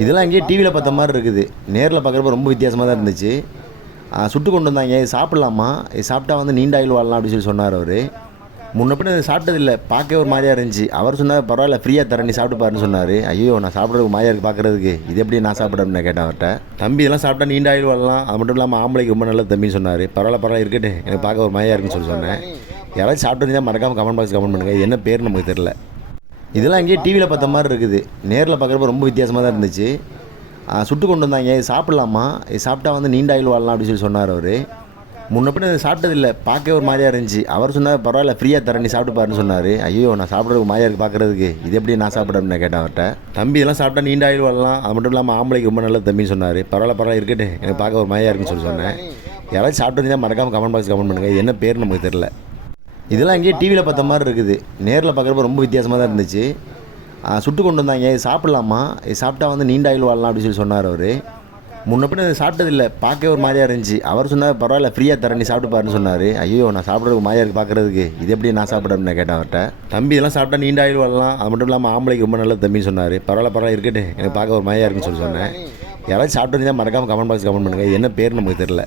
இதெல்லாம் அங்கேயே டிவியில் பார்த்த மாதிரி இருக்குது. நேரில் பார்க்குறப்ப ரொம்ப வித்தியாசமாக தான் இருந்துச்சு சுட்டு கொண்டு வந்தாங்க. இது சாப்பிட்லாமா? இது சாப்பிட்டா வந்து நீண்ட ஆயுள் வாழலாம் அப்படின்னு சொல்லி சொன்னார் அவர். முன்ன பின்ன இது பார்க்கவே ஒரு மாதிரியாக இருந்துச்சு. அவர் சொன்னார் பரவாயில்ல ஃப்ரீயாக தரேன் நீ சாப்பிட்டு பாருன்னு சொன்னார். ஐயோ நான் சாப்பிட்றதுக்கு மாதிரியாக இருக்குது பார்க்குறதுக்கு. இது எப்படி நான் சாப்பிட நான் கேட்டேன் அவர்கிட்ட. தம்பி இதெல்லாம் சாப்பிட்டா நீண்ட ஆயுள் வாழலாம். அது மட்டும் இல்லாமல் ஆம்பளைக்கு ரொம்ப நல்லது தம்பின்னு சொன்னார். பரவாயில்ல பரவாயில்ல இருக்கட்டும். எனக்கு பார்க்க ஒரு மாதிரியாக இருக்குன்னு சொல்லி சொன்னேன். யாராவது சாப்பிட்டு மறக்காமல் கமெண்ட் பாக்ஸ் கமெண்ட் பண்ணுங்கள் என்ன பேர் நமக்கு தெரில இதெல்லாம் அங்கேயே டிவியில் பார்த்த மாதிரி இருக்குது. நேரில் பார்க்குறப்ப ரொம்ப வித்தியாசமாக தான் இருந்துச்சு. சுட்டு கொண்டு வந்தாங்க. இது சாப்பிட்லாமா? இது சாப்பிட்டா வந்து நீண்ட ஆயில் வாழலாம் அப்படின்னு சொல்லி சொன்னார் அவர். முன்ன பின்ன சாப்பிட்டதில்லை. பார்க்க ஒரு மாதிரியா இருந்துச்சு. அவர் சொன்னார் பரவாயில்ல ஃப்ரீயாக தரேன் நீ சாப்பிட்டு பாருன்னு சொன்னார். ஐயோ நான் சாப்பிட்றதுக்கு மாதிரியா இருக்குது பார்க்குறதுக்கு. இது எப்படி நான் சாப்பிட நான் கேட்டேன் அவர்கிட்ட. தம்பி இதெல்லாம் சாப்பிட்டா நீண்ட ஆயில் வாழலாம். அது மட்டும் இல்லாமல் ஆம்பளைக்கு ரொம்ப நல்ல தம்பின்னு சொன்னார். பரவாயில்ல பரவாயில்ல இருக்கட்டும். எனக்கு பார்க்க ஒரு மாதிரியா இருக்குன்னு சொல்லி சொன்னேன். யாராவது சாப்பிட்டு மறக்காமல் கமெண்ட் பாக்ஸ் கமெண்ட் பண்ணுங்கள் என்ன பேர் நமக்கு தெரில இதெல்லாம் இங்கேயே டிவியில் பார்த்த மாதிரி இருக்குது. நேரில் பார்க்குறப்ப ரொம்ப வித்தியாசமாக தான் இருந்துச்சு. சுட்டு கொண்டு வந்தாங்க. இது சாப்பிட்லாமா? இது சாப்பிட்டா வந்து நீண்ட ஆயுள் வாழலாம் அப்படின்னு சொல்லி சொன்னார் அவர். முன்ன பின்ன இது சாப்பிட்டதில்ல. பார்க்கவே ஒரு மாதிரியாக இருந்துச்சு. அவர் சொன்னார் பரவாயில்ல ஃப்ரீயாக தரேன் நீ சாப்பிட்டு பாருன்னு சொன்னார். ஐயோ நான் சாப்பிட்றதுக்கு மாதிரியாக இருக்குது பார்க்குறதுக்கு. இது எப்படி நான் சாப்பிட அப்படின்னு கேட்டேன் அவர்கிட்ட. தம்பி இதெல்லாம் சாப்பிட்டா நீண்ட ஆயுள் வாழலாம். அது மட்டும் இல்லாமல் ஆம்பளைக்கு ரொம்ப நல்லது தம்பின்னு சொன்னார். பரவாயில்ல பரவாயில்ல இருக்கட்டும். எனக்கு பார்க்க ஒரு மாதிரியாக இருக்குன்னு சொல்லி சொன்னேன். யாராவது சாப்பிட்டு மறக்காமல் கமெண்ட் பாக்ஸ் கமெண்ட் பண்ணுங்கள் என்ன பேர் நமக்கு தெரில